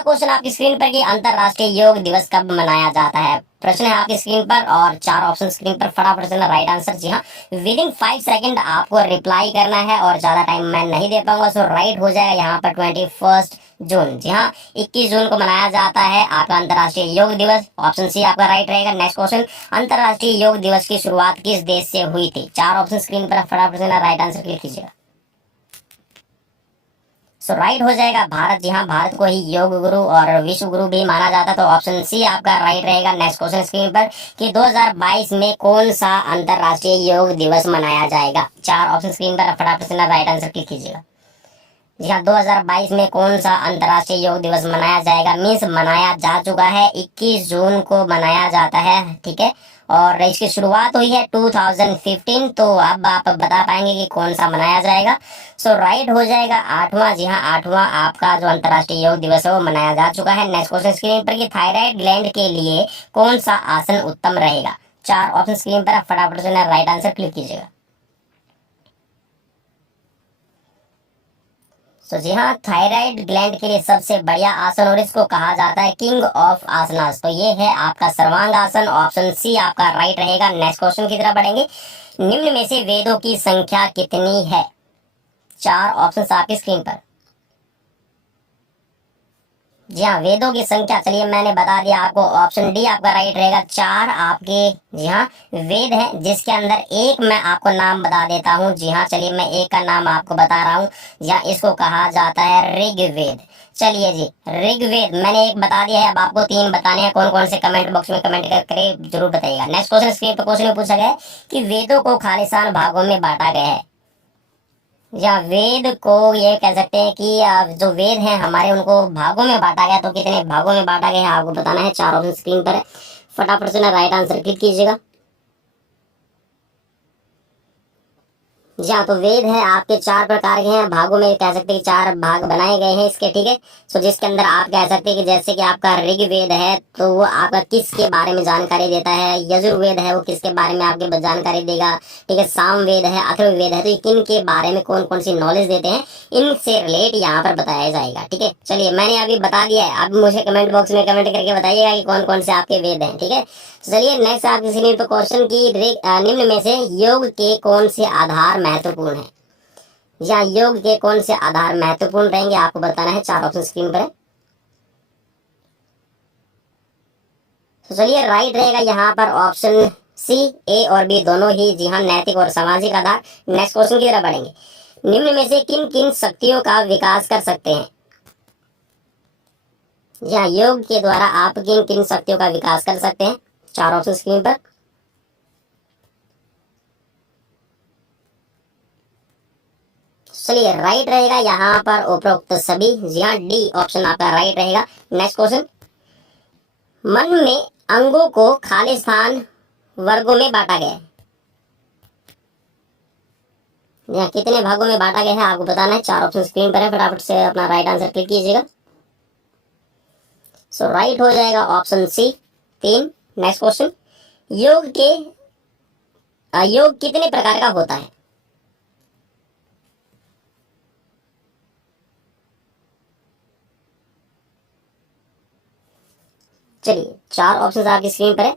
Question आपकी screen पर कि अंतरराष्ट्रीय योग दिवस कब मनाया जाता है। प्रश्न है आपकी स्क्रीन पर और 4 ऑप्शन स्क्रीन पर, फटाफट से राइट आंसर। जी हाँ, विद इन 5 सेकंड आपको रिप्लाई करना है और ज्यादा टाइम मैं नहीं दे पाऊंगा। सो राइट हो जाएगा यहाँ पर 21 जून। जी हाँ, 21 जून को मनाया जाता है आपका अंतरराष्ट्रीय योग दिवस। ऑप्शन सी आपका राइट रहेगा। नेक्स्ट क्वेश्चन, अंतरराष्ट्रीय योग दिवस की शुरुआत किस देश से हुई थी। 4 ऑप्शन स्क्रीन पर, फटाफट से राइट आंसर क्लिक कीजिएगा। सो राइट हो जाएगा भारत। जी हाँ, भारत को ही योग गुरु और विश्व गुरु भी माना जाता है, तो ऑप्शन सी आपका राइट रहेगा। नेक्स्ट क्वेश्चन स्क्रीन पर कि 2022 में कौन सा अंतरराष्ट्रीय योग दिवस मनाया जाएगा। 4 ऑप्शन स्क्रीन पर, फटाफट से राइट आंसर क्लिक कीजिएगा। जी हाँ, 2022 में कौन सा अंतरराष्ट्रीय योग दिवस मनाया जाएगा, मीन्स मनाया जा चुका है। 21 जून को मनाया जाता है, ठीक है। और इसकी शुरुआत हुई है 2015, तो अब आप बता पाएंगे कि कौन सा मनाया जाएगा। सो राइट हो जाएगा 8वां। जी हाँ, 8वां आपका जो अंतरराष्ट्रीय योग दिवस है वो मनाया जा चुका है। नेक्स्ट क्वेश्चन स्क्रीन पर कि थायराइड ग्लैंड के लिए कौन सा आसन उत्तम रहेगा। 4 ऑप्शन स्क्रीन पर, फटाफट से राइट आंसर क्लिक कीजिएगा। तो जी हाँ, थायराइड ग्लैंड के लिए सबसे बढ़िया आसन और इसको कहा जाता है किंग ऑफ आसनास, तो ये है आपका सर्वांग आसन। ऑप्शन सी आपका राइट रहेगा। नेक्स्ट क्वेश्चन की तरफ बढ़ेंगे। निम्न में से वेदों की संख्या कितनी है। 4 ऑप्शन आपकी स्क्रीन पर। जी हाँ, वेदों की संख्या, चलिए मैंने बता दिया आपको, ऑप्शन डी आपका राइट रहेगा। 4 आपके जी हाँ वेद है, जिसके अंदर एक मैं आपको नाम बता देता हूँ। जी हाँ, चलिए मैं एक का नाम आपको बता रहा हूँ। जी हाँ, इसको कहा जाता है ऋग्वेद। चलिए जी, ऋग्वेद मैंने एक बता दिया है, अब आपको 3 बताने हैं। कौन कौन से कमेंट बॉक्स में कमेंट करके जरूर बताइएगा। नेक्स्ट क्वेश्चन स्क्रीन पर क्वेश्चन पूछा गया है कि वेदों को खालिस्तान भागों में बांटा गया है। या वेद को ये कह सकते हैं कि जो वेद हैं हमारे, उनको भागों में बांटा गया, तो कितने भागों में बांटा गया है आपको बताना है। 4 ऑप्शन स्क्रीन पर है, फटाफट से राइट आंसर क्लिक कीजिएगा। जी हाँ, तो वेद है आपके 4 प्रकार के हैं, भागों में कह सकते हैं 4 भाग बनाए गए हैं इसके, ठीक है। सो जिसके अंदर आप कह सकते हैं कि जैसे कि आपका ऋग्वेद है तो वो आपका किसके बारे में जानकारी देता है, यजुर्वेद है वो किसके बारे में आपके जानकारी देगा, ठीक है। सामवेद है, अथर्ववेद है, तो किन के बारे में कौन कौन सी नॉलेज देते हैं, इनसे रिलेट यहाँ पर बताया जाएगा, ठीक है। चलिए मैंने अभी बता दिया है, अब मुझे कमेंट बॉक्स में कमेंट करके बताइएगा कि कौन कौन से आपके वेद हैं, ठीक है। चलिए नेक्स्ट आपकी स्क्रीन पर क्वेश्चन की निम्न में से योग के कौन से आधार महत्वपूर्ण है, या योग के कौन से आधार महत्वपूर्ण रहेंगे आपको बताना है। 4 ऑप्शन स्क्रीन पर है। तो चलिए राइट रहेगा यहाँ पर ऑप्शन सी, ए और बी दोनों ही। जी हाँ, नैतिक और सामाजिक आधार। नेक्स्ट क्वेश्चन की तरफ बढ़ेंगे। निम्न में से किन किन शक्तियों का विकास कर सकते हैं। या योग के द्वारा आप किन किन शक्तियों का विकास कर सकते हैं। 4 ऑप्शन स्क्रीन पर। चलिए राइट रहेगा यहाँ पर उपरोक्त सभी। जी हाँ, डी ऑप्शन आपका राइट रहेगा। नेक्स्ट क्वेश्चन, मन में अंगों को खालिस्तान वर्गों में बांटा गया है। यहाँ कितने भागों में बांटा गया है आपको बताना है। 4 ऑप्शन स्क्रीन पर है, फटाफट से अपना राइट आंसर क्लिक कीजिएगा। सो राइट हो जाएगा ऑप्शन सी, 3। नेक्स्ट क्वेश्चन, योग कितने प्रकार का होता है। चलिए 4 ऑप्शन आपकी स्क्रीन पर है।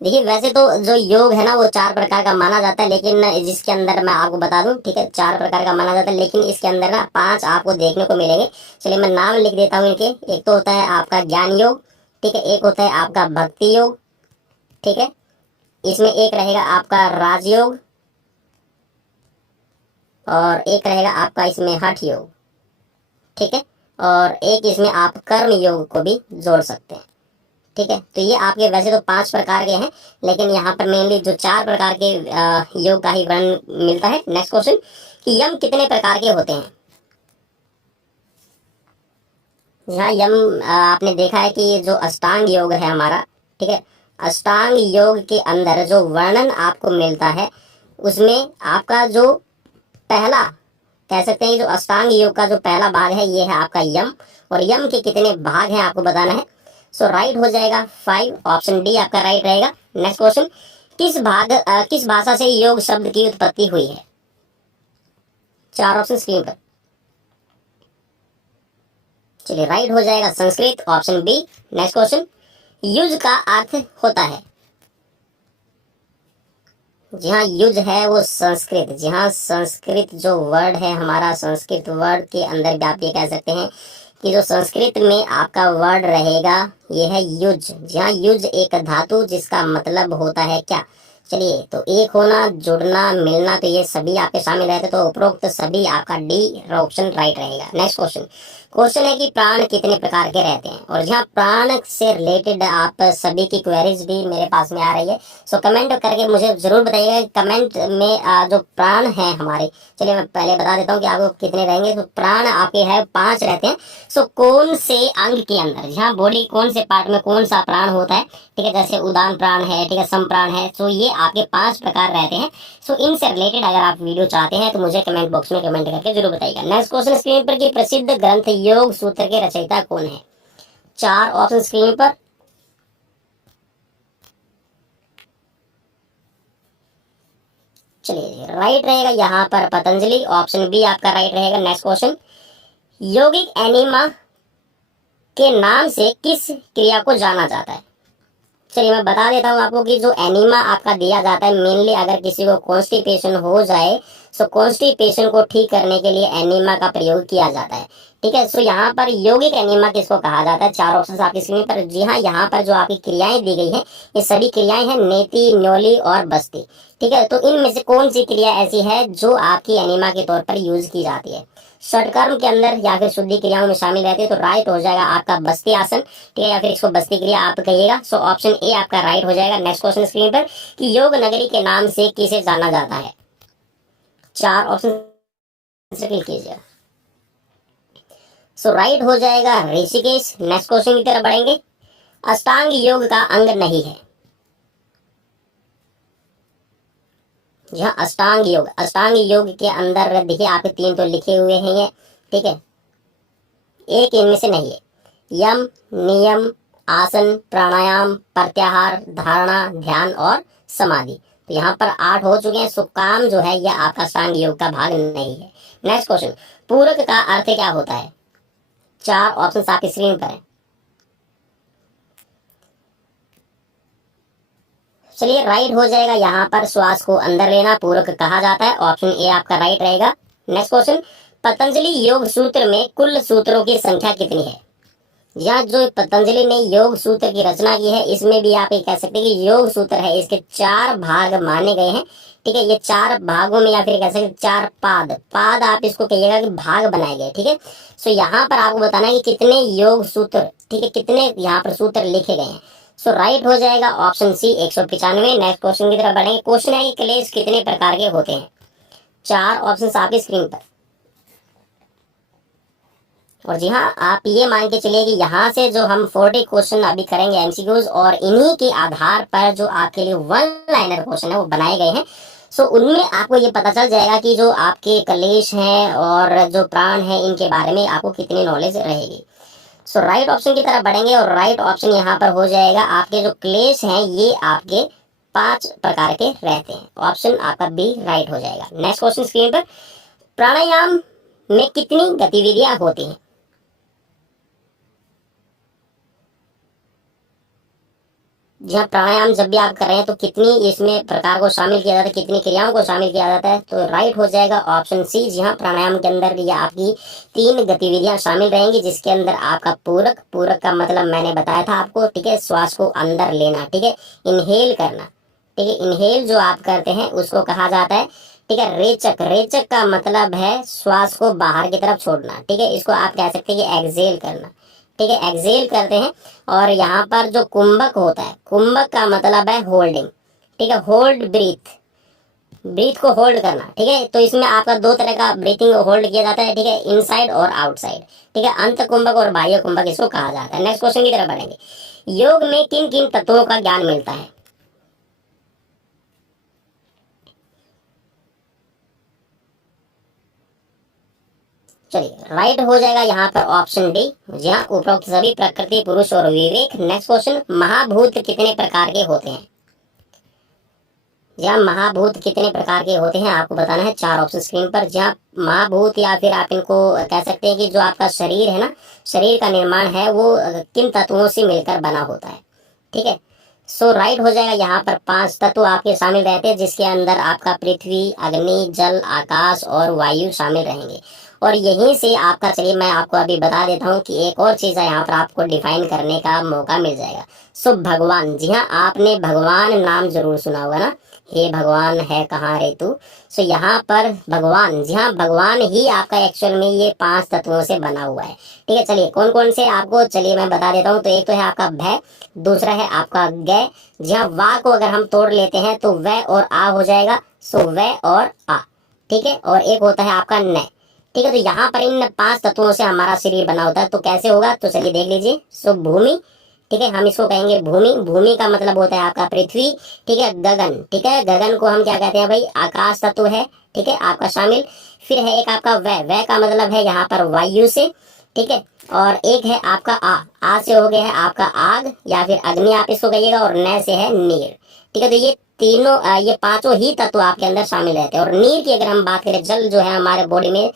देखिए वैसे तो जो योग है ना वो 4 प्रकार का माना जाता है, लेकिन जिसके अंदर मैं आपको बता दूं, ठीक है, 4 प्रकार का माना जाता है, लेकिन इसके अंदर ना 5 आपको देखने को मिलेंगे। चलिए मैं नाम लिख देता हूँ इनके। एक तो होता है आपका ज्ञान योग, ठीक है। एक होता है आपका भक्ति योग, ठीक है। इसमें एक रहेगा आपका राजयोग, और एक रहेगा आपका इसमें हठ योग, ठीक है। और एक इसमें आप कर्म योग को भी जोड़ सकते हैं, ठीक है। तो ये आपके वैसे तो 5 प्रकार के हैं, लेकिन यहाँ पर मेनली जो 4 प्रकार के योग का ही वर्णन मिलता है। नेक्स्ट क्वेश्चन, कि यम कितने प्रकार के होते हैं। यहाँ यम आपने देखा है कि जो अष्टांग योग है हमारा, ठीक है, अष्टांग योग के अंदर जो वर्णन आपको मिलता है उसमें आपका जो पहला कह सकते हैं, जो अष्टांग योग का जो पहला भाग है ये है आपका यम, और यम के कितने भाग हैं आपको बताना है। सो राइट हो जाएगा 5, ऑप्शन डी आपका राइट रहेगा। नेक्स्ट क्वेश्चन, किस भाषा से योग शब्द की उत्पत्ति हुई है। 4 ऑप्शन स्क्रीन पर। चलिए राइट हो जाएगा Sanskrit, option B. Next question, युज का अर्थ होता है। जी हाँ, युज है वो संस्कृत। जी हाँ, संस्कृत जो वर्ड है हमारा, संस्कृत वर्ड के अंदर भी आप ये कह सकते हैं कि जो संस्कृत में आपका वर्ड रहेगा ये है युज। जी हाँ, युज एक धातु जिसका मतलब होता है क्या। चलिए, तो एक होना, जुड़ना, मिलना, तो ये सभी आपके शामिल रहते, तो उपरोक्त सभी आपका डी ऑप्शन राइट रहेगा। नेक्स्ट क्वेश्चन, क्वेश्चन है कि प्राण कितने प्रकार के रहते हैं। और जहाँ प्राण से रिलेटेड आप सभी की क्वेरीज भी मेरे पास में आ रही है, सो कमेंट करके मुझे जरूर बताइएगा कि कमेंट में जो प्राण है हमारे, चलिए मैं पहले बता देता हूँ कि आपको कितने रहेंगे। तो प्राण आपके है 5 रहते हैं। सो कौन से अंग के अंदर, जहाँ बॉडी कौन से पार्ट में कौन सा प्राण होता है, ठीक है, जैसे उदान प्राण है, ठीक है, सम प्राण है, सो ये आपके 5 प्रकार रहते हैं। सो इनसे रिलेटेड अगर आप वीडियो चाहते हैं तो मुझे कमेंट बॉक्स में कमेंट करके जरूर बताइएगा। नेक्स्ट क्वेश्चन स्क्रीन पर कि प्रसिद्ध ग्रंथ योग सूत्र के रचयिता कौन है। 4 ऑप्शन स्क्रीन पर। चलिए, राइट रहेगा यहाँ पर पतंजलि, ऑप्शन बी आपका राइट रहेगा। नेक्स्ट क्वेश्चन, यौगिक एनिमा के नाम से किस क्रिया को जाना जाता है। चलिए मैं बता देता हूँ आपको कि जो एनीमा आपका दिया जाता है, मेनली अगर किसी को कॉन्स्टिपेशन हो जाए, सो कॉन्स्टिपेशन को ठीक करने के लिए एनीमा का प्रयोग किया जाता है। ठीक है, सो यहाँ पर यौगिक एनीमा किसको कहा जाता है। 4 ऑप्शन आपकी स्क्रीन पर। जी हाँ, यहाँ पर जो आपकी क्रियाएं दी गई है ये सभी क्रियाएं हैं नेति, न्योली और बस्ती। ठीक है, तो इनमें से कौन सी क्रिया ऐसी है जो आपकी एनीमा के तौर पर यूज की जाती है, षटकर्म के अंदर या फिर शुद्धि क्रियाओं में शामिल रहती है। तो राइट हो जाएगा आपका बस्ती आसन, ठीक है, या फिर इसको बस्ती क्रिया आप कहिएगा। सो ऑप्शन ए आपका राइट हो जाएगा। नेक्स्ट क्वेश्चन स्क्रीन पर कि योग नगरी के नाम से किसे जाना जाता है। 4 ऑप्शन फिल कीजिए। सो राइट हो जाएगा ऋषिकेश। नेक्स्ट क्वेश्चन की तरफ बढ़ेंगे, अष्टांग योग का अंग नहीं है। जहाँ अष्टांग योग, अष्टांग योग के अंदर देखिए आपके 3 तो लिखे हुए हैं ये, ठीक है, एक इनमें से नहीं है। यम, नियम, आसन, प्राणायाम, प्रत्याहार, धारणा, ध्यान और समाधि। तो यहाँ पर 8 हो चुके हैं। सो काम जो है यह आपका अष्टांग योग का भाग नहीं है। नेक्स्ट क्वेश्चन, पूरक का अर्थ क्या होता है। 4 ऑप्शन आपकी स्क्रीन पर है। चलिए, राइट हो जाएगा यहाँ पर श्वास को अंदर लेना पूरक कहा जाता है। ऑप्शन ए आपका राइट रहेगा। नेक्स्ट क्वेश्चन, पतंजलि योग सूत्र में कुल सूत्रों की संख्या कितनी है। यहाँ जो पतंजलि ने योग सूत्र की रचना की है, इसमें भी आप ये कह सकते हैं कि योग सूत्र है, इसके 4 भाग माने गए हैं। ठीक है, ये 4 भागों में या फिर कह सकते हैं 4 पाद, पाद आप इसको कहिएगा कि भाग बनाए गए। ठीक है, सो यहाँ पर आपको बताना है कि कितने योग सूत्र, ठीक है, कितने यहाँ पर सूत्र लिखे गए हैं। सो राइट हो जाएगा ऑप्शन सी 195। नेक्स्ट क्वेश्चन की तरफ बढ़ेंगे। क्वेश्चन है कि क्लेश कितने प्रकार के होते हैं। 4 ऑप्शन आपकी स्क्रीन पर। और जी हाँ, आप ये मान के चलिए कि यहाँ से जो हम 40 क्वेश्चन अभी करेंगे एमसीक्यूज, और इन्हीं के आधार पर जो आपके लिए 1 लाइनर क्वेश्चन है वो बनाए गए हैं। सो उनमें आपको ये पता चल जाएगा कि जो आपके कलेश हैं और जो प्राण है इनके बारे में आपको कितनी नॉलेज रहेगी। सो राइट ऑप्शन की तरफ बढ़ेंगे, और राइट ऑप्शन यहाँ पर हो जाएगा आपके जो क्लेश हैं ये आपके 5 प्रकार के रहते हैं। ऑप्शन आपका बी राइट हो जाएगा। नेक्स्ट क्वेश्चन स्क्रीन पर, प्राणायाम में कितनी गतिविधियां होती हैं। जहाँ प्राणायाम जब भी आप कर रहे हैं तो कितनी इसमें प्रकार को शामिल किया जाता है, कितनी क्रियाओं को शामिल किया जाता है। तो राइट हो जाएगा ऑप्शन सी। जी हाँ, प्राणायाम के अंदर ये आपकी 3 गतिविधियां शामिल रहेंगी, जिसके अंदर आपका पूरक, पूरक का मतलब मैंने बताया था आपको, ठीक है, श्वास को अंदर लेना, ठीक है, इनहेल करना, ठीक है, इनहेल जो आप करते हैं उसको कहा जाता है, ठीक है, रेचक, रेचक का मतलब है श्वास को बाहर की तरफ छोड़ना, ठीक है, इसको आप कह सकते हैं कि एक्सेल करना, ठीक है, एक्सेल करते हैं। और यहाँ पर जो कुंभक होता है, कुंभक का मतलब है होल्डिंग, ठीक है, होल्ड ब्रीथ, ब्रीथ को होल्ड करना, ठीक है। तो इसमें आपका 2 तरह का ब्रीथिंग होल्ड किया जाता है, ठीक है, इनसाइड और आउटसाइड, ठीक है, अंत कुंभक और बाह्य कुंभक इसको कहा जाता है। नेक्स्ट क्वेश्चन की तरफ बढ़ेंगे, योग में किन किन तत्वों का ज्ञान मिलता है। चलिए, राइट हो जाएगा यहाँ पर ऑप्शन डी। जी हाँ, उपरोक्त सभी प्रकृति, पुरुष और विवेक। नेक्स्ट क्वेश्चन, महाभूत कितने प्रकार के होते हैं। जहाँ महाभूत कितने प्रकार के होते हैं आपको बताना है, 4 ऑप्शन स्क्रीन पर। जहाँ महाभूत या फिर आप इनको कह सकते हैं कि जो आपका शरीर है ना, शरीर का निर्माण है वो किन तत्वों से मिलकर बना होता है, ठीक है। सो राइट हो जाएगा यहाँ पर 5 तत्व आपके शामिल रहते हैं, जिसके अंदर आपका पृथ्वी, अग्नि, जल, आकाश और वायु शामिल रहेंगे। और यहीं से आपका, चलिए मैं आपको अभी बता देता हूँ कि एक और चीज़ है यहाँ पर आपको डिफाइन करने का मौका मिल जाएगा। सो भगवान, जी हाँ, आपने भगवान नाम जरूर सुना होगा ना, हे भगवान है कहाँ रे तू। सो यहाँ पर भगवान, जी हाँ, भगवान ही आपका एक्चुअल में ये 5 तत्वों से बना हुआ है, ठीक है। चलिए कौन कौन से आपको, चलिए मैं बता देता हूँ। तो एक तो है आपका भय, दूसरा है आपका गय, जी हाँ, वा को अगर हम तोड़ लेते हैं तो वह और आ हो जाएगा। सो वह और आ, ठीक है। और एक होता है आपका नय, ठीक है। तो यहाँ पर इन 5 तत्वों से हमारा शरीर बना होता है। तो कैसे होगा, तो चलिए देख लीजिए। सो भूमि, ठीक है, हम इसको कहेंगे भूमि। भूमि का मतलब होता है आपका पृथ्वी, ठीक है। गगन, ठीक है, गगन को हम क्या कहते हैं भाई, आकाश तत्व है, ठीक है, आपका शामिल। फिर है एक आपका वह का मतलब है यहाँ पर वायु से, ठीक है। और एक है आपका आ से हो गया है आपका आग या फिर अग्नि आप इसको कहिएगा, और न से है नीर, ठीक है। तो ये तीनों ये 5 ही तत्व आपके अंदर शामिल रहते हैं। और नीर की अगर हम बात करें, जल जो है हमारे बॉडी में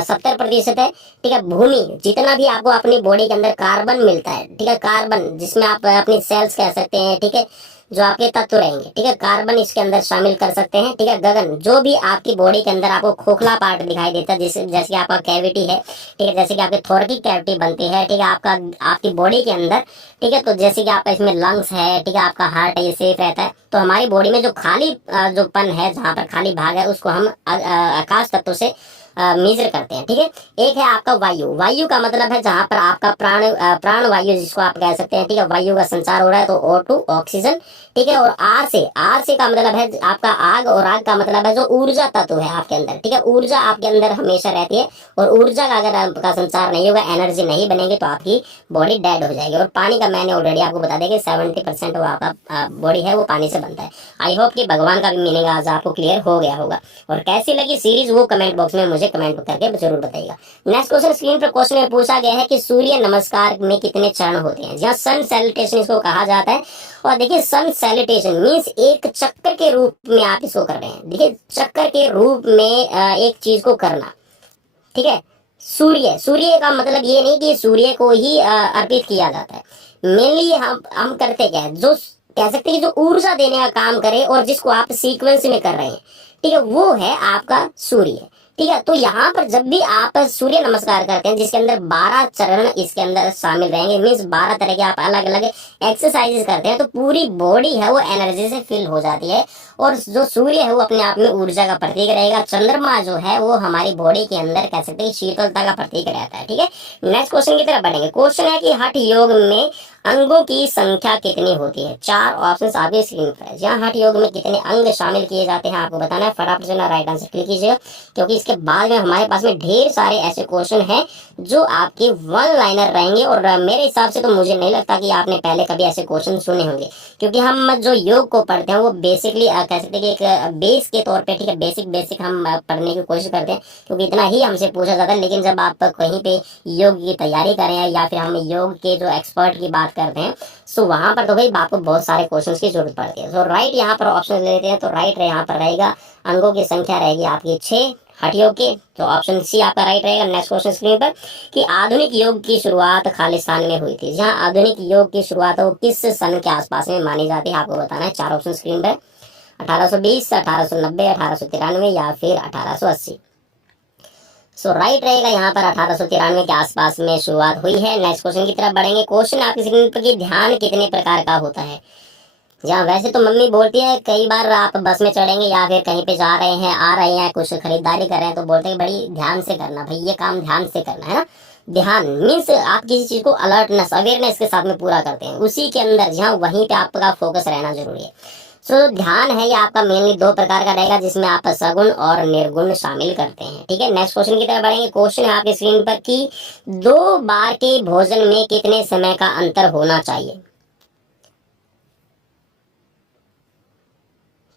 70% है, ठीक है। भूमि, जितना भी आपको अपनी बॉडी के अंदर कार्बन मिलता है, ठीक है, कार्बन जिसमें आप अपनी सेल्स कह सकते हैं, ठीक है, जो आपके तत्व रहेंगे, ठीक है, कार्बन इसके अंदर शामिल कर सकते हैं, ठीक है। गगन, जो भी आपकी बॉडी के अंदर आपको खोखला पार्ट दिखाई देता है, जैसे जैसे कि आपका कैविटी है, ठीक है, जैसे कि आपके थोरैकिक कैविटी बनती है, ठीक है, आपका आपकी बॉडी के अंदर, ठीक है। तो जैसे कि आपका इसमें लंग्स है, ठीक है, आपका हार्ट है, ये सेफ रहता है। तो हमारी बॉडी में जो खाली जो पन है, जहाँ पर खाली भाग है, उसको हम आकाश तत्व से मेजर करते हैं, ठीक है। एक है आपका वायु। वायु का मतलब है जहाँ पर आपका प्राण वायु जिसको आप कह सकते हैं, ठीक है, वायु का संचार हो रहा है, तो O2 ऑक्सीजन, ठीक है। और आर से का मतलब है आपका आग, और आग का मतलब है जो ऊर्जा तत्व है आपके अंदर, ठीक है। ऊर्जा आपके अंदर हमेशा रहती है, और ऊर्जा का अगर आपका संचार नहीं होगा, एनर्जी नहीं बनेगी, तो आपकी बॉडी डेड हो जाएगी। और पानी का मैंने ऑलरेडी आपको बता दें कि 70% वो आपका बॉडी है वो पानी से बनता है। आई होप कि भगवान का भी मीनिंग आज आपको क्लियर हो गया होगा। और कैसी लगी सीरीज वो कमेंट बॉक्स में मुझे कमेंट करके जरूर बताइएगा। नेक्स्ट क्वेश्चन स्क्रीन पर क्वेश्चन में पूछा गया है कि सूर्य नमस्कार में कितने चरण होते हैं, जहाँ सन सैल्यूटेशन इसको कहा जाता है। और देखिए सन सैल्यूटेशन मीन्स एक चक्कर के रूप में आप इसको कर रहे हैं, देखिए चक्कर के रूप में एक चीज को करना, ठीक है। सूर्य का मतलब ये नहीं कि सूर्य को ही अर्पित किया जाता है। मेनली हम करते क्या है, जो कह सकते हैं कि जो ऊर्जा देने का काम करे और जिसको आप सीक्वेंस में कर रहे हैं, ठीक है, वो है आपका सूर्य, ठीक है। तो यहाँ पर जब भी आप सूर्य नमस्कार करते हैं, जिसके अंदर 12 चरण इसके अंदर शामिल रहेंगे, मीन्स 12 तरह के आप अलग अलग एक्सरसाइजेस करते हैं, तो पूरी बॉडी है वो एनर्जी से फिल हो जाती है। और जो सूर्य है वो अपने आप में ऊर्जा का प्रतीक रहेगा। चंद्रमा जो है वो हमारी बॉडी के अंदर कह सकते हैं शीतलता का प्रतीक रहता है, ठीक है। नेक्स्ट क्वेश्चन की तरफ बढ़ेंगे। क्वेश्चन है कि हठ योग में अंगों की संख्या कितनी होती है। 4 ऑप्शन आपके स्क्रीन पर है। जहाँ हठ योग में कितने अंग शामिल किए जाते हैं आपको बताना है। फटाफट से ना राइट आंसर क्लिक कीजिएगा, क्योंकि इसके बाद में हमारे पास में ढेर सारे ऐसे क्वेश्चन हैं जो आपके वन लाइनर रहेंगे। और मेरे हिसाब से तो मुझे नहीं लगता कि आपने पहले कभी ऐसे क्वेश्चन सुने होंगे, क्योंकि हम जो योग को पढ़ते हैं वो बेसिकली कह सकते हैं कि एक बेस के तौर पे, ठीक है, बेसिक हम पढ़ने की कोशिश करते हैं, क्योंकि इतना ही हमसे पूछा जाता है। लेकिन जब आप कहीं पे योग की तैयारी करें या फिर हम योग के जो एक्सपर्ट की बात करते हैं, सो वहां पर तो भाई आपको बहुत सारे क्वेश्चंस की जरूरत पड़ती है। सो राइट यहाँ पर ऑप्शन लेते हैं, तो राइट यहाँ पर रहेगा अंगों की संख्या रहेगी आपकी 6 हठ योग के, तो ऑप्शन सी आपका राइट रहेगा। नेक्स्ट क्वेश्चन स्क्रीन पर कि आधुनिक योग की शुरुआत खालिस्तान में हुई थी। जहां आधुनिक योग की शुरुआत वो किस सन के आसपास में मानी जाती है आपको बताना है। 4 ऑप्शन स्क्रीन पर 1820, 1890, 1893 या फिर 1880। सो राइट रहेगा यहाँ पर 1893 के आसपास में शुरुआत हुई है। नेक्स्ट क्वेश्चन की तरफ बढ़ेंगे। क्वेश्चन आपकी स्क्रीन पर कि ध्यान कितने प्रकार का होता है। जहाँ वैसे तो मम्मी बोलती है कई बार आप बस में चढ़ेंगे या फिर कहीं पे जा रहे हैं, आ रहे हैं, कुछ खरीदारी कर रहे हैं, तो बोलते हैं बड़ी ध्यान से करना भाई, ये काम ध्यान से करना है ना। ध्यान मीन्स आप किसी चीज को अलर्टनेस, अवेयरनेस के साथ में पूरा करते हैं, उसी के अंदर जहाँ वहीं पे आपका फोकस रहना जरूरी है। सो ध्यान है ये आपका मेनली 2 प्रकार का रहेगा, जिसमें आप सगुण और निर्गुण शामिल करते हैं, ठीक है। नेक्स्ट क्वेश्चन की तरफ बढ़ेंगे। क्वेश्चन है आपकी स्क्रीन पर कि 2 बार के भोजन में कितने समय का अंतर होना चाहिए।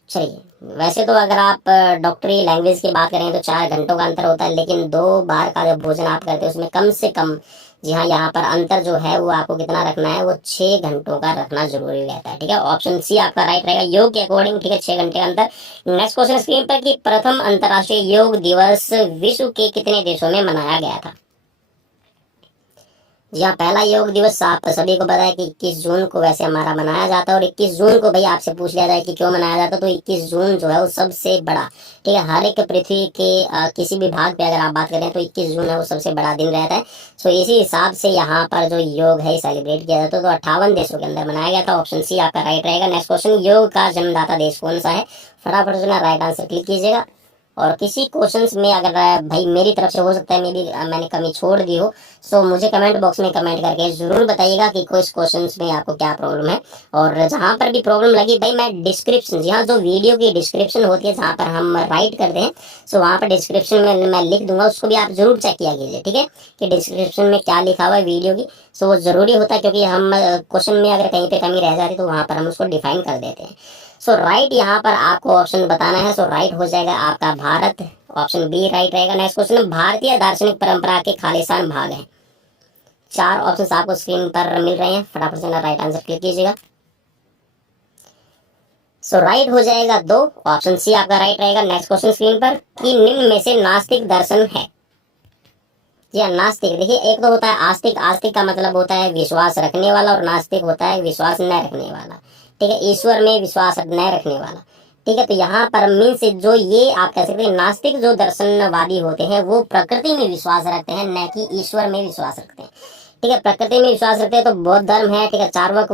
चलिए, वैसे तो अगर आप डॉक्टरी लैंग्वेज की बात करें तो 4 घंटों का अंतर होता है, लेकिन 2 बार का जो भोजन आप करते हैं उसमें कम से कम, जी हाँ, यहाँ पर अंतर जो है वो आपको कितना रखना है, वो 6 घंटों का रखना जरूरी रहता है। ठीक है, ऑप्शन सी आपका राइट रहेगा, योग के अकॉर्डिंग। ठीक है, 6 घंटे का अंतर। नेक्स्ट क्वेश्चन स्क्रीन पर कि प्रथम अंतर्राष्ट्रीय योग दिवस विश्व के कितने देशों में मनाया गया था? जी हाँ, पहला योग दिवस आप सभी को पता है कि 21 जून को वैसे हमारा मनाया जाता है। और 21 जून को भाई आपसे पूछ लिया जाए कि क्यों मनाया जाता है, तो 21 जून जो है वो सबसे बड़ा, ठीक है, हर एक पृथ्वी के किसी भी भाग पे अगर आप बात करें तो 21 जून है वो सबसे बड़ा दिन रहता है। सो इसी हिसाब से यहाँ पर जो योग है सेलिब्रेट किया जाता है, तो 58 देशों के अंदर मनाया गया था। ऑप्शन सी आपका राइट रहेगा। नेक्स्ट क्वेश्चन, योग का जन्मदाता देश कौन सा है? फटाफट से ना राइट आंसर क्लिक कीजिएगा। और किसी क्वेश्चंस में अगर भाई मेरी तरफ से हो सकता है मे भी मैंने कमी छोड़ दी हो, सो मुझे कमेंट बॉक्स में कमेंट करके जरूर बताइएगा कि कुछ क्वेश्चंस में आपको क्या प्रॉब्लम है। और जहां पर भी प्रॉब्लम लगी भाई मैं डिस्क्रिप्शन, जी हाँ, जो वीडियो की डिस्क्रिप्शन होती है जहां पर हम राइट करते हैं, सो वहां पर डिस्क्रिप्शन में मैं लिख दूंगा, उसको भी आप जरूर चेक किया कीजिए। ठीक है, कि डिस्क्रिप्शन में क्या लिखा हुआ है वीडियो की, सो वो जरूरी होता है, क्योंकि हम क्वेश्चन में अगर कहीं पे कमी रह जाती है तो वहां पर हम उसको डिफाइन कर देते हैं। सो राइट यहाँ पर आपको ऑप्शन बताना है। सो राइट हो जाएगा आपका भारत, ऑप्शन बी राइट रहेगा। नेक्स्ट क्वेश्चन, भारतीय दार्शनिक परंपरा के खालिस्तान भाग हैं। 4 ऑप्शन आपको स्क्रीन पर मिल रहे हैं, फटाफट से ना राइट आंसर क्लिक कीजिएगा। सो राइट हो जाएगा 2, ऑप्शन सी आपका राइट रहेगा। नेक्स्ट क्वेश्चन स्क्रीन पर कि निम्न में से नास्तिक दर्शन है। जी हाँ, नास्तिक, देखिए एक तो होता है आस्तिक, आस्तिक का मतलब होता है विश्वास रखने वाला, और नास्तिक होता है विश्वास न रखने वाला। ठीक है, ईश्वर में विश्वास न रखने वाला। ठीक है, तो यहाँ पर मीन्स जो ये आप कह सकते हैं नास्तिक जो दर्शनवादी होते हैं वो प्रकृति में विश्वास रखते हैं, न कि ईश्वर में विश्वास रखते हैं। ठीक है, प्रकृति में विश्वास रखते हैं तो बौद्ध धर्म है, ठीक है, चार्वाक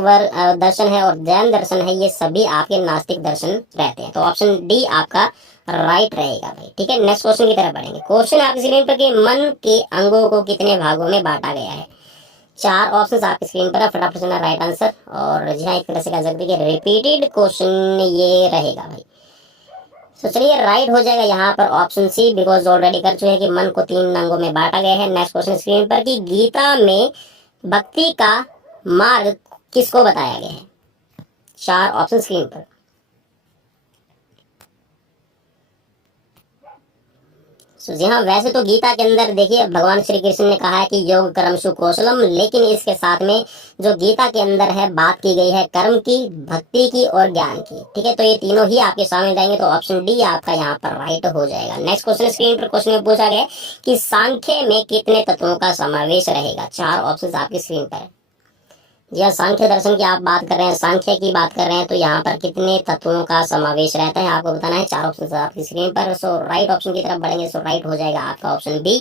दर्शन है और जैन दर्शन है, ये सभी आपके नास्तिक दर्शन रहते हैं। तो ऑप्शन डी आपका राइट रहेगा भाई। ठीक है, नेक्स्ट क्वेश्चन की तरफ बढ़ेंगे। क्वेश्चन आपकी स्क्रीन पर कि मन के अंगों को कितने भागों में बांटा गया है? 4 ऑप्शन आपकी स्क्रीन पर है, फटाफट से राइट आंसर। और जी हाँ, एक तरह से कह सकते हैं कि रिपीटेड क्वेश्चन ये रहेगा भाई। तो चलिए राइट हो जाएगा यहाँ पर ऑप्शन सी, बिकॉज ऑलरेडी कर चुके हैं कि मन को 3 अंगों में बांटा गया है। नेक्स्ट क्वेश्चन स्क्रीन पर कि गीता में भक्ति का मार्ग किसको बताया गया है? 4 ऑप्शन स्क्रीन पर। जी हाँ, वैसे तो गीता के अंदर देखिए भगवान श्री कृष्ण ने कहा है कि योग कर्मसु कौशलम, लेकिन इसके साथ में जो गीता के अंदर है बात की गई है कर्म की, भक्ति की और ज्ञान की। ठीक है, तो ये तीनों ही आपके सामने जाएंगे, तो ऑप्शन डी आपका यहाँ पर राइट हो जाएगा। नेक्स्ट क्वेश्चन स्क्रीन पर क्वेश्चन में पूछा गया कि सांख्य में कितने तत्वों का समावेश रहेगा? 4 ऑप्शन आपकी स्क्रीन पर है। यह सांख्य दर्शन की आप बात कर रहे हैं, सांख्य की बात कर रहे हैं, तो यहाँ पर कितने तत्वों का समावेश रहता है आपको बताना है। 4 ऑप्शन आपकी स्क्रीन पर। सो राइट ऑप्शन की तरफ बढ़ेंगे, सो राइट हो जाएगा आपका ऑप्शन बी।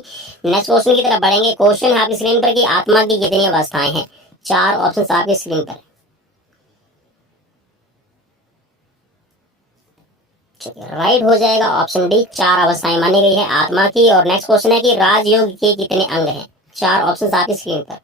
नेक्स्ट क्वेश्चन की तरफ बढ़ेंगे। क्वेश्चन है आपकी स्क्रीन पर कि आत्मा की कितनी अवस्थाएं हैं? 4 ऑप्शन आपकी स्क्रीन पर। राइट हो जाएगा ऑप्शन डी, 4 अवस्थाएं मानी गई है आत्मा की। और नेक्स्ट क्वेश्चन है कि राजयोग के कितने अंग हैं? 4 ऑप्शन आपकी स्क्रीन पर।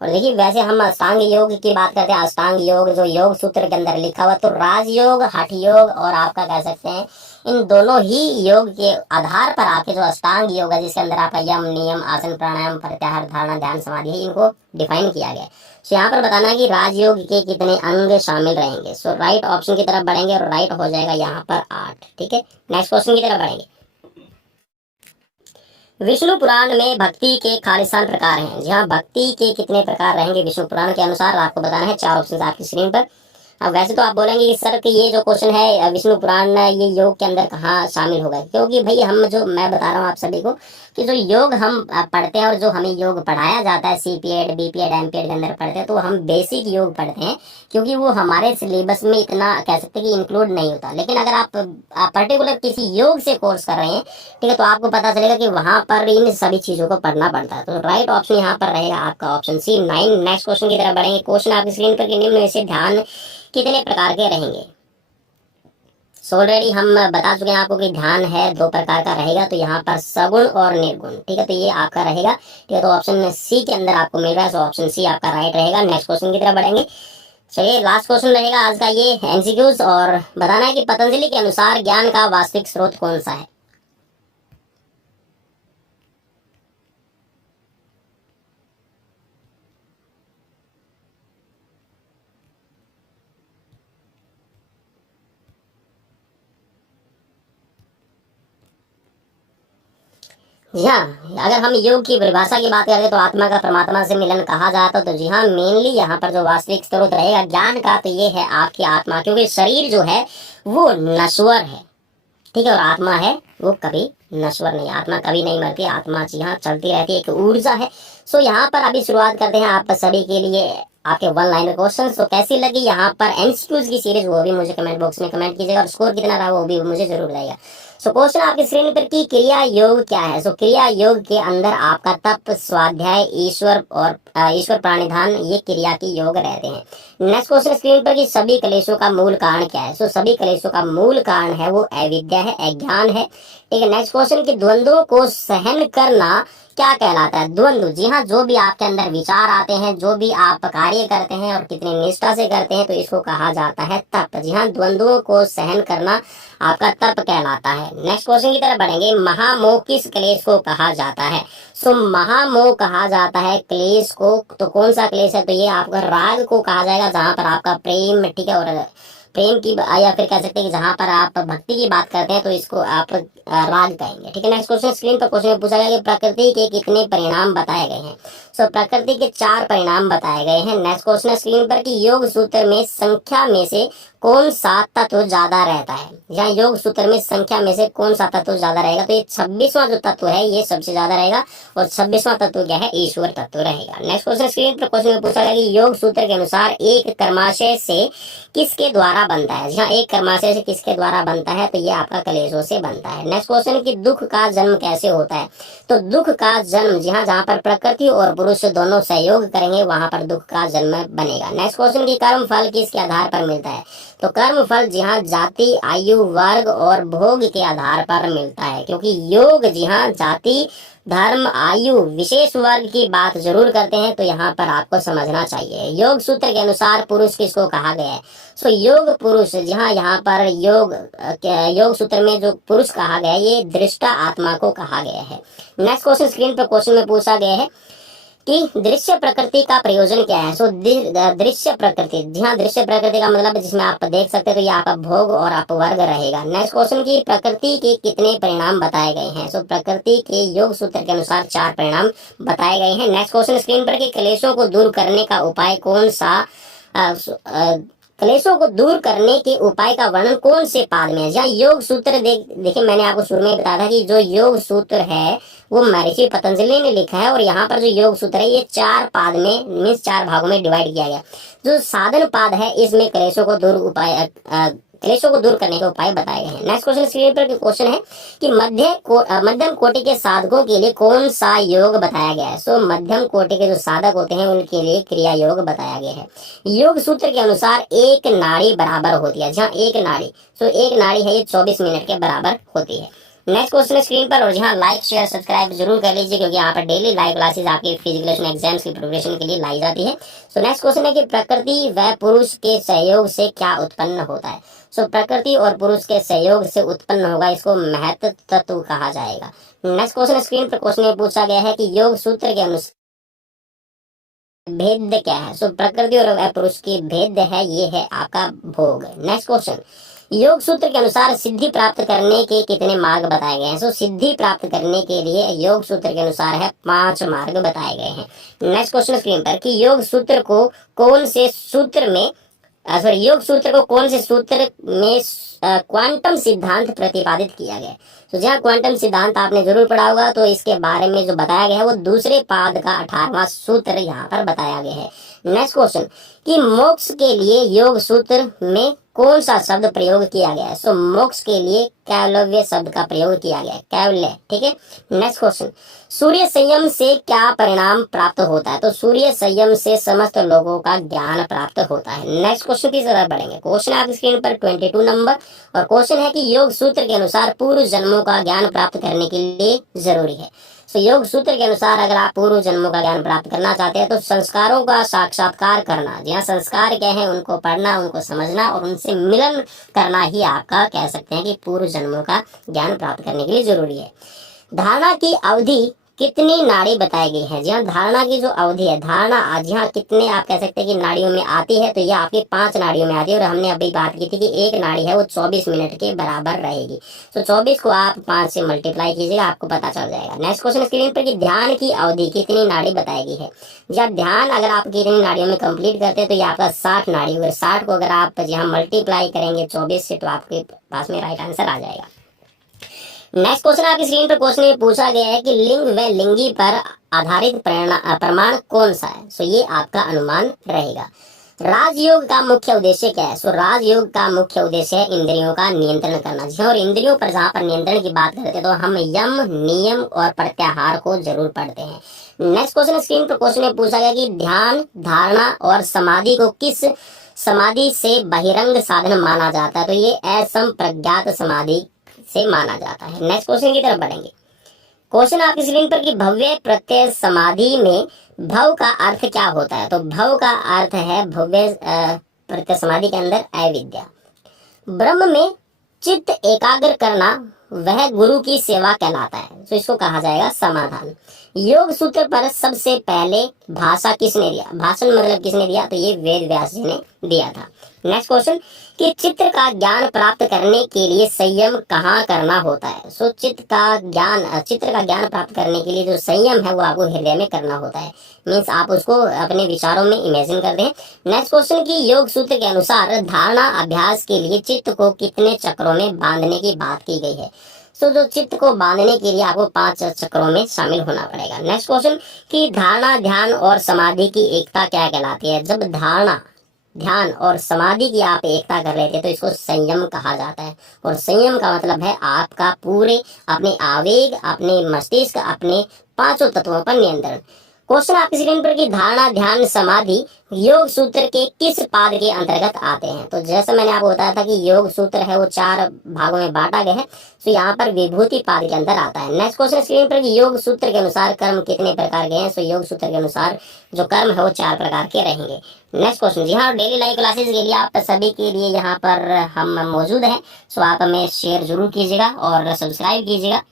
और देखिए वैसे हम अष्टांग योग की बात करते हैं, अष्टांग योग जो योग सूत्र के अंदर लिखा हुआ, तो राजयोग, हठ योग और आपका कह सकते हैं इन दोनों ही योग के आधार पर आपके जो अष्टांग योग है जिसके अंदर आपका यम, नियम, आसन, प्राणायाम, प्रत्याहार, धारणा, ध्यान, समाधि है, इनको डिफाइन किया गया है। सो यहाँ पर बताना है कि राजयोग के कितने अंग शामिल रहेंगे। सो राइट ऑप्शन की तरफ बढ़ेंगे और राइट हो जाएगा यहाँ पर 8। ठीक है, नेक्स्ट क्वेश्चन की तरफ बढ़ेंगे। विष्णु पुराण में भक्ति के खालिस्तान प्रकार हैं। जी हाँ, भक्ति के कितने प्रकार रहेंगे विष्णु पुराण के अनुसार आपको बताना है। 4 ऑप्शन आपकी स्क्रीन पर। अब वैसे तो आप बोलेंगे कि सर कि ये जो क्वेश्चन है विष्णु पुराण ये योग के अंदर कहाँ शामिल होगा, क्योंकि भाई हम जो मैं बता रहा हूँ आप सभी को कि जो योग हम पढ़ते हैं और जो हमें योग पढ़ाया जाता है सीपीएड, बीपीएड, एमपीएड के अंदर पढ़ते हैं, तो हम बेसिक योग पढ़ते हैं, क्योंकि वो हमारे सिलेबस में इतना कह सकते हैं कि इंक्लूड नहीं होता। लेकिन अगर आप पर्टिकुलर किसी योग से कोर्स कर रहे हैं, ठीक है, तो आपको पता चलेगा कि वहां पर इन सभी चीजों को पढ़ना पड़ता है। तो राइट ऑप्शन यहाँ पर रहेगा आपका ऑप्शन सी 9। नेक्स्ट क्वेश्चन की तरफ बढ़ेंगे। क्वेश्चन आपकी स्क्रीन पर कि निम्न में से ध्यान कितने प्रकार के रहेंगे? सो ऑलरेडी हम बता चुके हैं आपको कि ध्यान है 2 प्रकार का रहेगा, तो यहाँ पर सगुण और निर्गुण। ठीक है, तो ये आपका रहेगा। ठीक है, तो ऑप्शन सी के अंदर आपको मिल रहा है, सो ऑप्शन सी आपका राइट रहेगा। नेक्स्ट क्वेश्चन की तरफ बढ़ेंगे। चलिए लास्ट क्वेश्चन रहेगा आज का ये एमसीक्यूज, और बताना है कि पतंजलि के अनुसार ज्ञान का वास्तविक स्रोत कौन सा है? जी हाँ, अगर हम योग की परिभाषा की बात करें तो आत्मा का परमात्मा से मिलन कहा जाता है। तो जी हाँ, मेनली यहाँ पर जो वास्तविक स्रोत रहेगा ज्ञान का तो ये है आपकी आत्मा, क्योंकि शरीर जो है वो नश्वर है, ठीक है, और आत्मा है वो कभी नश्वर नहीं, आत्मा कभी नहीं मरती, आत्मा जी हाँ चलती रहती है, एक ऊर्जा है। सो यहाँ पर अभी शुरुआत करते हैं आप सभी के लिए आपके वन लाइनर क्वेश्चन। तो कैसी लगी यहाँ पर एमसीक्यूज की सीरीज, वो भी मुझे कमेंट बॉक्स में कमेंट कीजिएगा, और स्कोर कितना रहा वो भी मुझे जरूर रहेगा। सो क्वेश्चन आपकी स्क्रीन पर की क्रिया योग क्या है। सो क्रिया योग के अंदर आपका तप, स्वाध्याय, ईश्वर और ईश्वर प्राणिधान, ये क्रिया के योग रहते हैं। नेक्स्ट क्वेश्चन स्क्रीन पर कि सभी कलेशों का मूल कारण क्या है। सो सभी कलेशों का मूल कारण है वो अविद्या है, अज्ञान है, ठीक है। नेक्स्ट क्वेश्चन कि द्वंद्वों को सहन करना क्या कहलाता है। द्वंद्व, जी हाँ, जो भी आपके अंदर विचार आते हैं, जो भी आप कार्य करते हैं और कितनी निष्ठा से करते हैं, तो इसको कहा जाता है तप। जी हाँ, द्वंद्वों को सहन करना आपका तप कहलाता है। नेक्स्ट क्वेश्चन की तरफ बढ़ेंगे, महामोह किस क्लेश को कहा जाता है। सो महामोह कहा जाता है क्लेश को, तो कौन सा क्लेश है, तो ये आपका राग को कहा जाएगा, जहां पर आपका प्रेम, ठीक है, और प्रेम की या फिर कह सकते हैं कि जहां पर आप भक्ति की बात करते हैं तो इसको आप राग कहेंगे, ठीक है। नेक्स्ट क्वेश्चन स्क्रीन पर क्वेश्चन पूछा गया कि प्रकृति के कितने परिणाम बताए गए हैं। सो प्रकृति के 4 परिणाम बताए गए हैं। नेक्स्ट क्वेश्चन स्क्रीन पर कि योग सूत्र में संख्या में से कौन सा तत्व ज्यादा रहता है। यहाँ योग सूत्र में संख्या में से कौन सा तत्व ज्यादा रहेगा, तो ये 26वां जो तत्व है ये सबसे ज्यादा रहेगा, और 26वां तत्व क्या है, ईश्वर तत्व रहेगा। नेक्स्ट क्वेश्चन स्क्रीन पर क्वेश्चन में पूछा गया कि योग सूत्र के अनुसार एक कर्माशय से किसके द्वारा बनता है। यहाँ एक कर्माशय से किसके द्वारा बनता है, तो ये आपका कलेशों से बनता है। नेक्स्ट क्वेश्चन कि दुख का जन्म कैसे होता है। तो दुख का जन्म, जी हाँ, जहाँ पर प्रकृति और पुरुष दोनों सहयोग करेंगे वहां पर दुख का जन्म बनेगा। नेक्स्ट क्वेश्चन की कर्म फल किसके आधार पर मिलता है। तो कर्म फल, जी हाँ, जाति, आयु, वर्ग और भोग के आधार पर मिलता है, क्योंकि योग, जी हाँ, जाति, धर्म, आयु, विशेष वर्ग की बात जरूर करते हैं, तो यहाँ पर आपको समझना चाहिए। योग सूत्र के अनुसार पुरुष किसको कहा गया है। सो योग पुरुष, जी हाँ, यहाँ पर योग सूत्र में जो पुरुष कहा गया है ये दृष्टा आत्मा को कहा गया है। नेक्स्ट क्वेश्चन स्क्रीन पर क्वेश्चन में पूछा गया है कि दृश्य प्रकृति का प्रयोजन क्या है। सो दृश्य प्रकृति, जी हाँ, दृश्य प्रकृति का मतलब जिसमें आप देख सकते हैं, तो ये आपका भोग और अपवर्ग रहेगा। नेक्स्ट क्वेश्चन की प्रकृति के कितने परिणाम बताए गए हैं। सो प्रकृति के योग सूत्र के अनुसार 4 परिणाम बताए गए हैं। नेक्स्ट क्वेश्चन स्क्रीन पर कि क्लेशों को दूर करने का उपाय कौन सा, क्लेशों को दूर करने के उपाय का वर्णन कौन से पाद में है। जहाँ योग सूत्र देखिए मैंने आपको शुरू में बताया था कि जो योग सूत्र है वो महर्षि पतंजलि ने लिखा है, और यहाँ पर जो योग सूत्र है ये 4 पाद में मीन्स 4 भागों में डिवाइड किया गया। जो साधन पाद है इसमें क्लेशों को दूर करने के उपाय बताए गए हैं। नेक्स्ट क्वेश्चन स्क्रीन पर क्वेश्चन है कि मध्यम कोटि के साधकों के लिए कौन सा योग बताया गया है। सो मध्यम कोटि के जो साधक होते हैं उनके लिए क्रिया योग बताया गया है। योग सूत्र के अनुसार एक नाड़ी बराबर होती है, जहाँ एक नाड़ी, सो एक नाड़ी है ये 24 मिनट के बराबर होती है। नेक्स्ट क्वेश्चन स्क्रीन पर, और यहाँ लाइक शेयर सब्सक्राइब जरूर कर लीजिए, क्योंकि यहाँ पर डेली लाइव क्लासेस आपकी फिजिकल एग्जाम्स की प्रिपरेशन के लिए लाई जाती है। सो नेक्स्ट क्वेश्चन है कि प्रकृति व पुरुष के सहयोग से क्या उत्पन्न होता है। सो प्रकृति और पुरुष के सहयोग से उत्पन्न होगा, इसको महत्व तत्व कहा जाएगा। नेक्स्ट क्वेश्चन स्क्रीन पर क्वेश्चन में पूछा गया है कि योग सूत्र के अनुसार भेद क्या है। सो प्रकृति और पुरुष की भेद है, ये है आपका भोग। नेक्स्ट क्वेश्चन, योग सूत्र के अनुसार सिद्धि प्राप्त करने के कितने मार्ग बताए गए हैं। सो सिद्धि प्राप्त करने के लिए योग सूत्र के अनुसार है 5 मार्ग बताए गए हैं। नेक्स्ट क्वेश्चन स्क्रीन पर कि योग सूत्र को कौन से सूत्र में योग सूत्र को कौन से सूत्र में क्वांटम सिद्धांत प्रतिपादित किया गया है। तो जहाँ क्वांटम सिद्धांत आपने जरूर पढ़ा होगा, तो इसके बारे में जो बताया गया है वो दूसरे पाद का 18वां सूत्र यहाँ पर बताया गया है। नेक्स्ट क्वेश्चन कि मोक्ष के लिए योग सूत्र में कौन सा शब्द प्रयोग किया गया है। सो मोक्ष के लिए कैवल्य शब्द का प्रयोग किया गया है, कैवल्य, ठीक है। नेक्स्ट क्वेश्चन, सूर्य संयम से क्या परिणाम प्राप्त होता है। तो सूर्य संयम से समस्त लोगों का ज्ञान प्राप्त होता है। नेक्स्ट क्वेश्चन की तरफ बढ़ेंगे। क्वेश्चन आपकी स्क्रीन पर 22 नंबर, और क्वेश्चन है कि योग सूत्र के अनुसार पूर्व जन्मों का ज्ञान प्राप्त करने के लिए जरूरी है। तो योग सूत्र के अनुसार अगर आप पूर्व जन्मों का ज्ञान प्राप्त करना चाहते हैं तो संस्कारों का साक्षात्कार करना, जहाँ संस्कार क्या है उनको पढ़ना, उनको समझना और उनसे मिलन करना ही आपका कह सकते हैं कि पूर्व जन्मों का ज्ञान प्राप्त करने के लिए जरूरी है। धारणा की अवधि कितनी नाड़ी बताई गई है। जी हाँ, धारणा की जो अवधि है, धारणा जी हाँ कितने आप कह सकते हैं कि नाड़ियों में आती है, तो ये आपकी 5 नाड़ियों में आती है। और हमने अभी बात की थी कि एक नाड़ी है वो 24 मिनट के बराबर रहेगी। तो 24 को आप 5 से मल्टीप्लाई कीजिएगा, आपको पता चल जाएगा। नेक्स्ट क्वेश्चन स्क्रीन पर कि ध्यान की अवधि कितनी नाड़ी बताई गई है। जब ध्यान अगर आप कितनी नाड़ियों में कंप्लीट करते हैं तो ये आपका 60 नाड़ी, और 60 को अगर आप जी हाँ मल्टीप्लाई करेंगे 24 से, तो आपके पास में राइट आंसर आ जाएगा। नेक्स्ट क्वेश्चन आपकी स्क्रीन पर क्वेश्चन में पूछा गया है कि लिंग व लिंगी पर आधारित प्रमाण कौन सा है। सो ये आपका अनुमान रहेगा। राजयोग का मुख्य उद्देश्य क्या है। सो राजयोग का मुख्य उद्देश्य है इंद्रियों का नियंत्रण करना। जी और इंद्रियों पर जहाँ पर नियंत्रण की बात करते हैं तो हम यम, नियम और प्रत्याहार को जरूर पढ़ते हैं। नेक्स्ट क्वेश्चन स्क्रीन पर क्वेश्चन में पूछा गया कि ध्यान, धारणा और समाधि को किस समाधि से बहिरंग साधन माना जाता है। तो ये असंप्रज्ञात समाधि से माना जाता है। नेक्स्ट क्वेश्चन की तरफ बढ़ेंगे। क्वेश्चन आपकी स्क्रीन पर कि भव्य प्रत्यय समाधि में भव का अर्थ क्या होता है। तो भव का अर्थ है भव्य प्रत्यय समाधि के अंदर अविद्या। ब्रह्म में चित्त एकाग्र करना वह गुरु की सेवा कहलाता है। तो इसको कहा जाएगा समाधान। योग सूत्र पर सबसे पहले भाषा किसने दिया, भाषण मतलब किसने दिया। तो ये वेद व्यास जी ने दिया था। नेक्स्ट क्वेश्चन कि चित्र का ज्ञान प्राप्त करने के लिए संयम कहाँ करना होता है। सो चित्र का ज्ञान प्राप्त करने के लिए जो संयम है वो आपको हृदय में करना होता है। मीन्स आप उसको अपने विचारों में इमेजिन करते हैं। नेक्स्ट क्वेश्चन की योग सूत्र के अनुसार धारणा अभ्यास के लिए चित्त को कितने चक्रों में बांधने की बात की गई है। सो जो चित्त को बांधने के लिए आपको 5 चक्रों में शामिल होना पड़ेगा। नेक्स्ट क्वेश्चन कि धारणा, ध्यान और समाधि की एकता क्या कहलाती है। जब धारणा, ध्यान और समाधि की आप एकता कर लेते हैं तो इसको संयम कहा जाता है। और संयम का मतलब है आपका पूरे अपने आवेग, अपने मस्तिष्क, अपने 5 तत्वों पर नियंत्रण। क्वेश्चन आपकी स्क्रीन पर कि धारणा, ध्यान, समाधि योग सूत्र के किस पाद के अंतर्गत आते हैं। तो जैसे मैंने आपको बताया था कि योग सूत्र है वो 4 भागों में बांटा गया है। तो यहाँ पर विभूति पाद के अंदर आता है। नेक्स्ट क्वेश्चन स्क्रीन पर कि योग सूत्र के अनुसार कर्म कितने प्रकार के हैं। तो योग सूत्र के अनुसार जो कर्म है वो 4 प्रकार के रहेंगे। नेक्स्ट क्वेश्चन, जी हाँ डेली लाइव क्लासेस के लिए आप सभी के लिए यहाँ पर हम मौजूद हैं। सो आप हमें शेयर जरूर कीजिएगा और सब्सक्राइब कीजिएगा,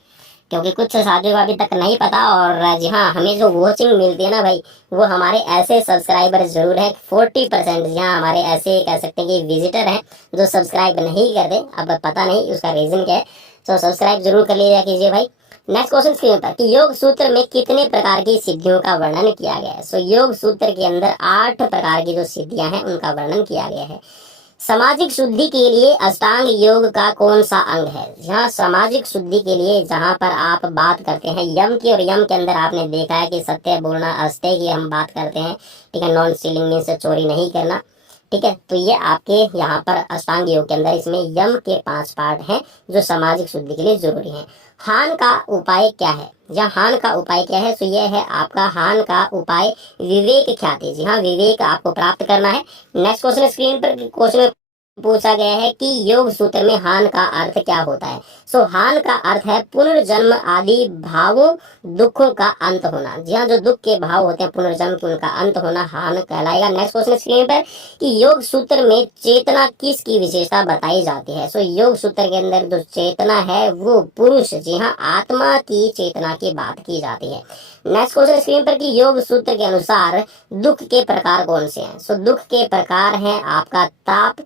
क्योंकि कुछ साथियों को अभी तक नहीं पता। और जी हाँ, हमें जो वॉचिंग मिलती है ना भाई, वो हमारे ऐसे सब्सक्राइबर जरूर है 40%। जी हाँ, हमारे ऐसे कह सकते हैं कि विजिटर हैं जो सब्सक्राइब नहीं करते। अब पता नहीं उसका रीजन क्या है। तो सब्सक्राइब जरूर कर लीजिए कीजिए भाई। नेक्स्ट क्वेश्चन स्क्रीन पर कि योग सूत्र में कितने प्रकार की सिद्धियों का वर्णन किया गया है। सो योग सूत्र के अंदर 8 प्रकार की जो सिद्धियां हैं उनका वर्णन किया गया है। सामाजिक शुद्धि के लिए अष्टांग योग का कौन सा अंग है। जहाँ सामाजिक शुद्धि के लिए जहाँ पर आप बात करते हैं यम की, और यम के अंदर आपने देखा है कि सत्य बोलना, अस्त्य की हम बात करते हैं, ठीक है। नॉन स्टीलिंग मीन्स चोरी नहीं करना, ठीक है। तो ये आपके यहाँ पर अष्टांग योग के अंदर इसमें यम के 5 पार्ट हैं जो सामाजिक शुद्धि के लिए जरूरी हैं। हान का उपाय क्या है। जहाँ हान का उपाय क्या है, तो यह है आपका हान का उपाय विवेक ख्याति। जी हाँ, विवेक आपको प्राप्त करना है। नेक्स्ट क्वेश्चन स्क्रीन पर क्वेश्चन पूछा गया है कि योग सूत्र में हान का अर्थ क्या होता है। सो हान का अर्थ है पुनर्जन्म आदि भावों, दुखों का अंत होना। जी हाँ, जो दुख के भाव होते हैं पुनर्जन्म के, उनका अंत होना हान कहलाएगा। नेक्स्ट क्वेश्चन स्क्रीन पर कि योग सूत्र में चेतना किसकी विशेषता बताई जाती है। सो योग सूत्र के अंदर जो चेतना है वो पुरुष, जी हाँ, आत्मा की चेतना की बात की जाती है। नेक्स्ट क्वेश्चन स्क्रीन पर कि योग सूत्र के अनुसार दुख के प्रकार कौन से हैं। सो दुख के प्रकार हैं आपका ताप,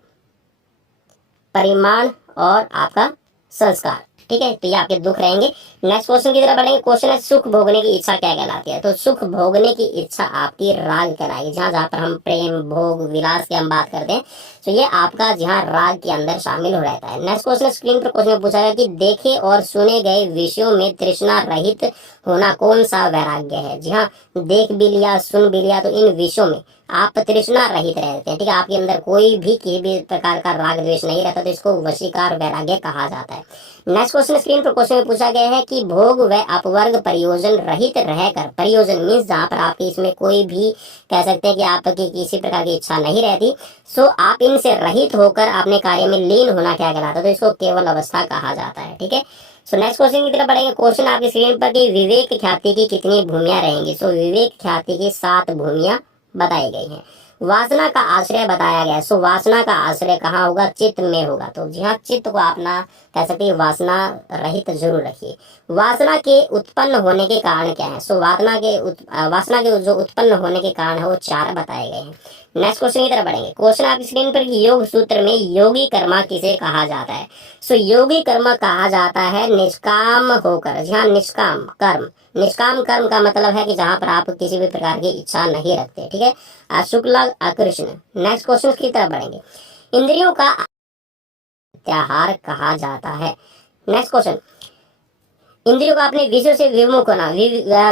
परिमाण और आपका संस्कार, ठीक है। तो ये आपके दुख रहेंगे। नेक्स्ट क्वेश्चन की तरफ बढ़ेंगे। क्वेश्चन है सुख भोगने की इच्छा क्या कहलाती है। तो सुख भोगने की इच्छा आपकी राग कहलाएगी। जहाँ जहाँ पर हम प्रेम, भोग, विलास की हम बात करते हैं तो ये आपका जहाँ राग के अंदर शामिल हो रहता है। नेक्स्ट क्वेश्चन स्क्रीन पर क्वेश्चन पूछा गया कि देखे और सुने गए विषयों में तृष्णा रहित होना कौन सा वैराग्य है। जी हाँ, देख भी लिया, सुन भी लिया, तो इन विषयों में आप तृष्णा रहित रहते हैं, ठीक है। आपके अंदर कोई भी किसी भी प्रकार का राग द्वेष नहीं रहता, तो इसको वशीकार वैराग्य कहा जाता है। नेक्स्ट क्वेश्चन स्क्रीन पर क्वेश्चन में पूछा गया है कि भोग व अपवर्ग प्रयोजन रहित रहकर, प्रयोजन मीन्स जहाँ पर आपकी इसमें कोई भी कह सकते हैं कि आपकी किसी प्रकार की इच्छा नहीं रहती, सो आप इनसे रहित होकर अपने कार्य में लीन होना क्या कहलाता है। तो इसको केवल अवस्था कहा जाता है, ठीक है। सो नेक्स्ट क्वेश्चन की तरफ बढ़ेंगे। क्वेश्चन आपकी स्क्रीन पर कि विवेक ख्याति की कितनी भूमियां रहेंगी। सो विवेक ख्याति की 7 भूमियां बताई गई हैं। वासना का आश्रय बताया गया है। सो वासना का आश्रय कहाँ होगा? चित्त में होगा। तो जी हाँ, चित्त को आप ना कह सकते हैं वासना रहित जरूर रखिए। वासना के उत्पन्न होने के कारण क्या है? सो वासना के जो उत्पन्न होने के कारण है वो 4 बताए गए हैं। नेक्स्ट क्वेश्चन की तरफ बढ़ेंगे। क्वेश्चन आपकी स्क्रीन पर कि योग सूत्र में योगी कर्मा किसे कहा जाता है? सो योगी कर्म कहा जाता है निष्काम होकर। जी हाँ, निष्काम कर्म। निष्काम कर्म का मतलब है कि जहां पर आप किसी भी प्रकार की इच्छा नहीं रखते। ठीक है, अशुक्ल अकृष्ण। नेक्स्ट क्वेश्चन की तरफ बढ़ेंगे। इंद्रियों का त्याहार कहा जाता है। नेक्स्ट क्वेश्चन, इंद्रियों को अपने विषय से विमुख होना।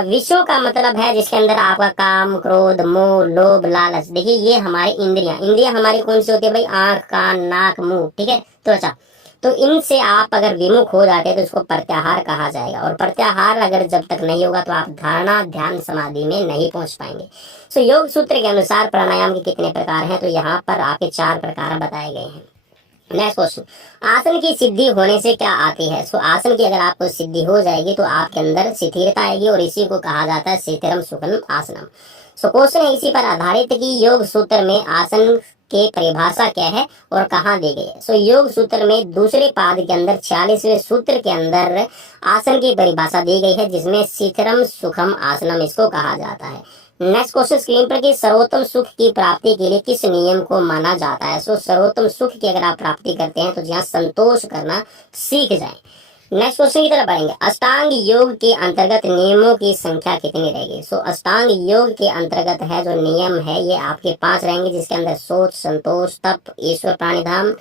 विषयों का मतलब है जिसके अंदर आपका काम, क्रोध, मोह, लोभ, लालच। देखिए ये हमारी इंद्रियां हमारी कौन सी होती है भाई? आंख, कान, नाक, मुंह, ठीक है, त्वचा। तो इनसे आप अगर विमुख हो जाते हैं तो इसको प्रत्याहार कहा जाएगा। और प्रत्याहार अगर जब तक नहीं होगा तो आप धारणा, ध्यान, समाधि में नहीं पहुंच पाएंगे। सो योग सूत्र के अनुसार प्राणायाम के कितने प्रकार हैं? तो यहाँ पर आपके 4 प्रकार बताए गए हैं। नेक्स्ट क्वेश्चन, आसन की सिद्धि होने से क्या आती है? सो आसन की अगर आपको सिद्धि हो जाएगी तो आपके अंदर स्थिरता आएगी और इसी को कहा जाता है स्थिरम सुखम आसनम। सो क्वेश्चन है इसी पर आधारित कि योग सूत्र में आसन के परिभाषा क्या है और कहाँ दी गई है? सो योग सूत्र में दूसरे पाद के अंदर 46वें सूत्र के अंदर आसन की परिभाषा दी गई है जिसमें स्थिरम सुखम आसनम इसको कहा जाता है। नेक्स्ट क्वेश्चन स्क्रीन पर कि सर्वोत्तम सुख की प्राप्ति के लिए किस नियम को माना जाता है? सो सर्वोत्तम सुख की अगर आप प्राप्ति करते हैं तो जहाँ संतोष करना सीख जाएं। नेक्स्ट क्वेश्चन की तरफ बढ़ेंगे। अष्टांग योग के अंतर्गत नियमों की संख्या कितनी रहेगी? सो अष्टांग योग के अंतर्गत है जो नियम है ये आपके 5 रहेंगे जिसके अंदर सोच, संतोष, तप, ईश्वर प्राणिधाम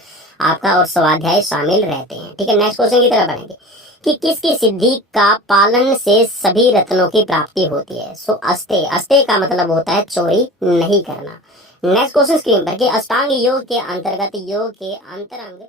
आपका और स्वाध्याय शामिल रहते हैं। ठीक है, नेक्स्ट क्वेश्चन की तरफ बढ़ेंगे कि किसकी सिद्धि का पालन से सभी रत्नों की प्राप्ति होती है? सो अस्ते। अस्ते का मतलब होता है चोरी नहीं करना। नेक्स्ट क्वेश्चन स्क्रीन पर कि अष्टांग योग के अंतर्गत योग के अंतरंग